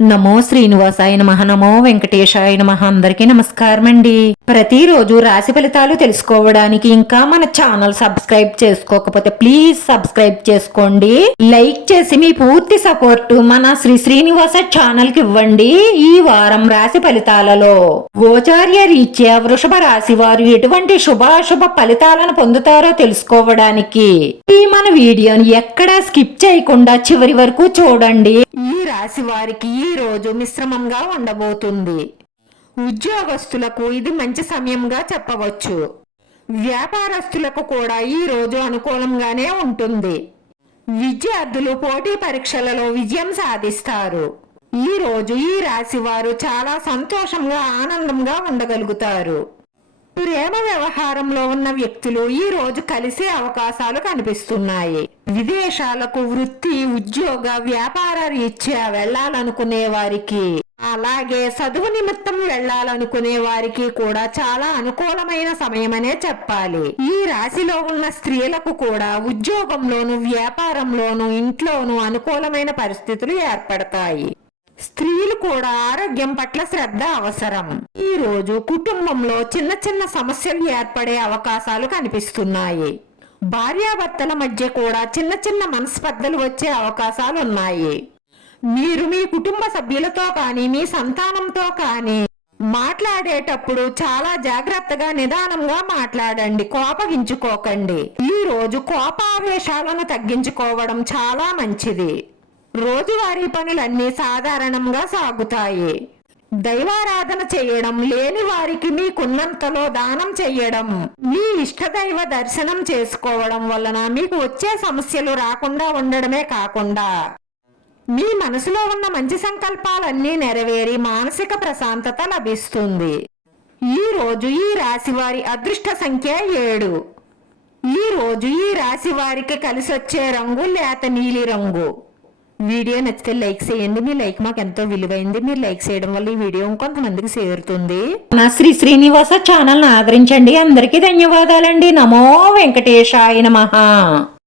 నమో శ్రీనివాసాయ నమః. నమో వెంకటేశాయ నమః. అందరికీ నమస్కారం అండి. ప్రతిరోజు రాశి ఫలితాలు తెలుసుకోవడానికి ఇంకా మన ఛానల్ సబ్స్క్రైబ్ చేసుకోకపోతే ప్లీజ్ సబ్స్క్రైబ్ చేసుకోండి. లైక్ చేసి మీ పూర్తి సపోర్ట్ మన శ్రీనివాస ఛానల్ కి ఇవ్వండి. ఈ వారం రాశి ఫలితాలలో గోచార్య రీత్యా వృషభ రాశి వారు ఎటువంటి శుభాశుభ ఫలితాలను పొందుతారో తెలుసుకోవడానికి ఈ మన వీడియోని ఎక్కడా స్కిప్ చేయకుండా చివరి వరకు చూడండి. ఈ రాశి వారికి ఈ రోజు మిశ్రమంగా ఉండబోతుంది. ఉద్యోగస్తులకు ఇది మంచి సమయంగా చెప్పవచ్చు. వ్యాపారస్తులకు కూడా ఈ రోజు అనుకూలంగానే ఉంటుంది. విద్యార్థులు పోటీ పరీక్షలలో విజయం సాధిస్తారు. ఈ రోజు ఈ రాశి వారు చాలా సంతోషంగా ఆనందంగా ఉండగలుగుతారు. ప్రేమ వ్యవహారంలో ఉన్న వ్యక్తులు ఈ రోజు కలిసే అవకాశాలు కనిపిస్తున్నాయి. విదేశాలకు వృత్తి, ఉద్యోగ, వ్యాపార రీత్యా వెళ్లాలనుకునే వారికి, అలాగే చదువు నిమిత్తం వెళ్లాలనుకునే వారికి కూడా చాలా అనుకూలమైన సమయమనే చెప్పాలి. ఈ రాశిలో ఉన్న స్త్రీలకు కూడా ఉద్యోగంలోను, వ్యాపారంలోను, ఇంట్లోనూ అనుకూలమైన పరిస్థితులు ఏర్పడతాయి. స్త్రీలు కూడా ఆరోగ్యం పట్ల శ్రద్ధ అవసరం. ఈ రోజు కుటుంబంలో చిన్న చిన్న సమస్యలు ఏర్పడే అవకాశాలు కనిపిస్తున్నాయి. భార్యాభర్తల మధ్య కూడా చిన్న చిన్న మనస్పర్ధలు వచ్చే అవకాశాలు ఉన్నాయి. మీరు మీ కుటుంబ సభ్యులతో కానీ మీ సంతానంతో కానీ మాట్లాడేటప్పుడు చాలా జాగ్రత్తగా నిదానంగా మాట్లాడండి. కోపగించుకోకండి. ఈ రోజు కోపావేశాలను తగ్గించుకోవడం చాలా మంచిది. రోజువారీ పనులన్నీ సాధారణంగా సాగుతాయి. దైవారాధన చేయడం, లేని వారికి మీకున్నంతలో దానం చేయడం, మీ ఇష్టదైవ దర్శనం చేసుకోవడం వలన మీకు వచ్చే సమస్యలు రాకుండా ఉండడమే కాకుండా మీ మనసులో ఉన్న మంచి సంకల్పాలన్నీ నెరవేరి మానసిక ప్రశాంతత లభిస్తుంది. ఈ రోజు ఈ రాశి వారి అదృష్ట సంఖ్య 7. ఈ రోజు ఈ రాశి వారికి కలిసొచ్చే రంగు లేత నీలి రంగు. వీడియో నచ్చితే లైక్ చేయండి. మీ లైక్ మాకు ఎంతో విలువైంది. మీరు లైక్ చేయడం వల్ల ఈ వీడియో కొంతమందికి చేరుతుంది. నా శ్రీనివాస ఛానల్ ఆదరించండి. అందరికీ ధన్యవాదాలండి. నమో వెంకటేశాయ నమః.